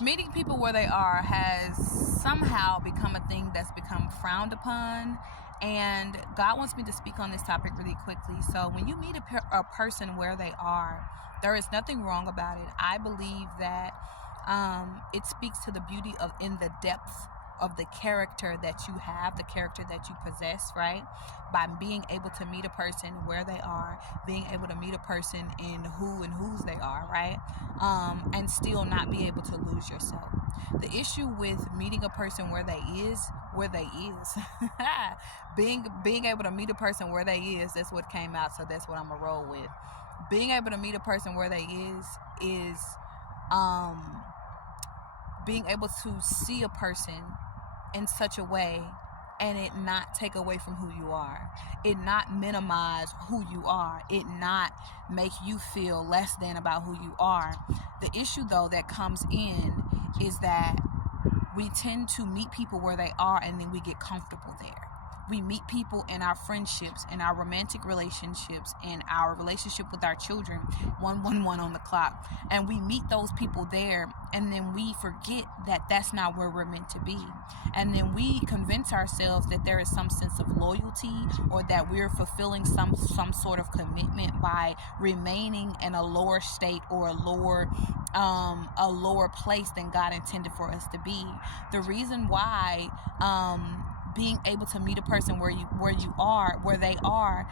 Meeting people where they are has somehow become a thing that's become frowned upon, and God wants me to speak on this topic really quickly. So when you meet a person where they are, there is nothing wrong about it. I believe that it speaks to the beauty of in the depth of the character that you have, the character that you possess, right? By being able to meet a person where they are, being able to meet a person in who and whose they are, right? And still not be able to lose yourself. The issue with meeting a person where they is, being able to meet a person where they is, that's what came out, so that's what I'm gonna roll with. Being able to meet a person where they is being able to see a person in such a way and it not take away from who you are, it not minimize who you are, it not make you feel less than about who you are. The issue though that comes in is that we tend to meet people where they are and then we get comfortable there. We meet people in our friendships, in our romantic relationships, in our relationship with our children, 111 on the clock. And we meet those people there, and then we forget that that's not where we're meant to be. And then we convince ourselves that there is some sense of loyalty or that we're fulfilling some sort of commitment by remaining in a lower state or a lower place than God intended for us to be. The reason why being able to meet a person where they are,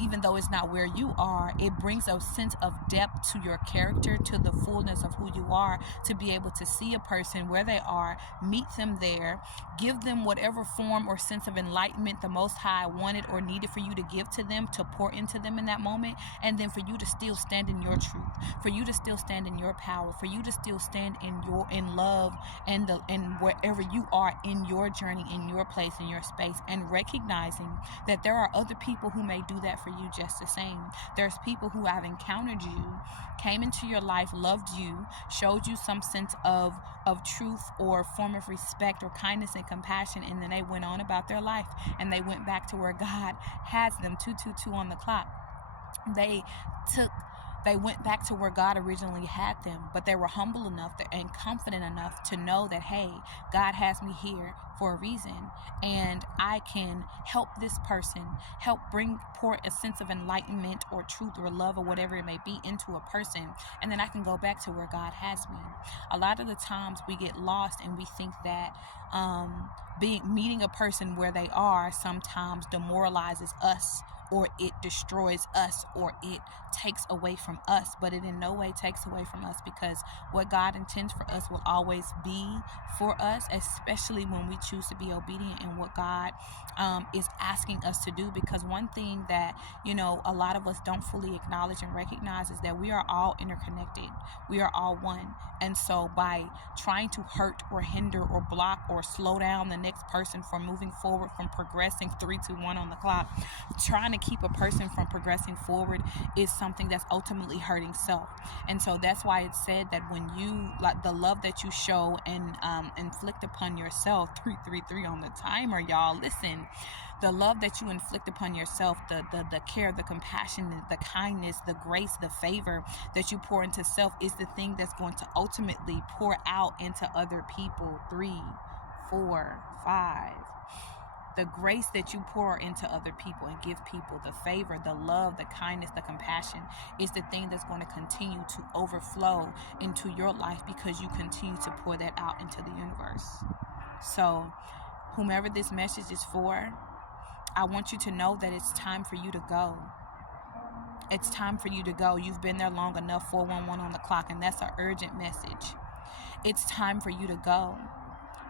even though it's not where you are, it brings a sense of depth to your character, to the fullness of who you are, to be able to see a person where they are, meet them there, give them whatever form or sense of enlightenment the Most High wanted or needed for you to give to them, to pour into them in that moment, and then for you to still stand in your truth, for you to still stand in your power, for you to still stand in love and wherever you are in your journey, in your place, in your space, and recognizing that there are other people who may do that for you just the same. There's people who have encountered you, came into your life, loved you, showed you some sense of truth or form of respect or kindness and compassion, and then they went on about their life and they went back to where God has them, 222 on the clock. They went back to where God originally had them, but they were humble enough and confident enough to know that, hey, God has me here for a reason, and I can help this person, pour a sense of enlightenment or truth or love or whatever it may be into a person, and then I can go back to where God has me. A lot of the times we get lost and we think that meeting a person where they are sometimes demoralizes us, or it destroys us, or it takes away from us, but it in no way takes away from us, because what God intends for us will always be for us, especially when we choose to be obedient in what God is asking us to do. Because one thing that, a lot of us don't fully acknowledge and recognize is that we are all interconnected. We are all one. And so by trying to hurt or hinder or block or slow down the next person from moving forward, from progressing, 3, 2, 1 on the clock, trying to keep a person from progressing forward is something that's ultimately hurting self. And so that's why it's said that when you, like, the love that you show and inflict upon yourself, 333 on the timer, y'all, listen, the love that you inflict upon yourself, the care, the compassion, the kindness, the grace, the favor that you pour into self is the thing that's going to ultimately pour out into other people. 3, 4, 5. The grace that you pour into other people and give people, the favor, the love, the kindness, the compassion, is the thing that's going to continue to overflow into your life, because you continue to pour that out into the universe. So whomever this message is for, I want you to know that it's time for you to go. It's time for you to go. You've been there long enough, 411 on the clock, and that's an urgent message. It's time for you to go.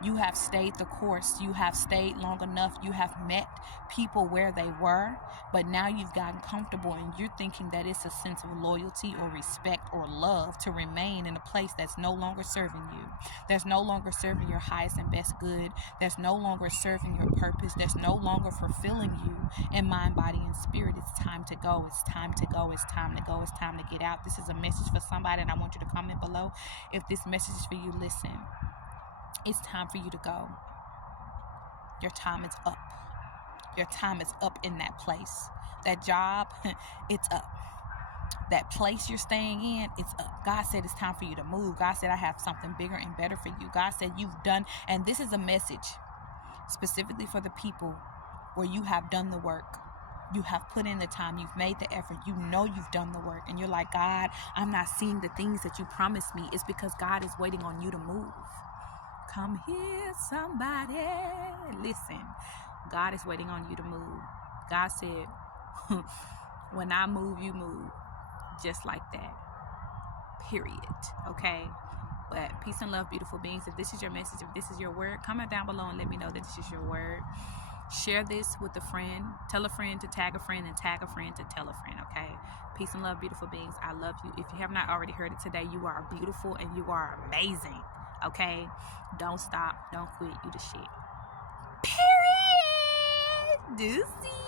You have stayed the course. You have stayed long enough. You have met people where they were, but now you've gotten comfortable and you're thinking that it's a sense of loyalty or respect or love to remain in a place that's no longer serving you. That's no longer serving your highest and best good. That's no longer serving your purpose. That's no longer fulfilling you in mind, body, and spirit. It's time to go. It's time to go. It's time to go. It's time to get out. This is a message for somebody, and I want you to comment below if this message is for you. Listen. It's time for you to go. Your time is up. Your time is up in that place. That job, it's up. that place you're staying in, it's up. God said it's time for you to move. God said I have something bigger and better for you. God said you've done, and this is a message specifically for the people where you have done the work. You have put in the time. You've made the effort. You know you've done the work. And you're like, God, I'm not seeing the things that you promised me. It's because God is waiting on you to move. Come here, somebody. Listen, God is waiting on you to move. God said, when I move, you move. Just like that. Period. Okay? But peace and love, beautiful beings. If this is your message, if this is your word, comment down below and let me know that this is your word. Share this with a friend. Tell a friend to tag a friend, and tag a friend to tell a friend, okay? Peace and love, beautiful beings. I love you. If you have not already heard it today, you are beautiful and you are amazing, okay? Don't stop. Don't quit. You the shit. Period. Deuces.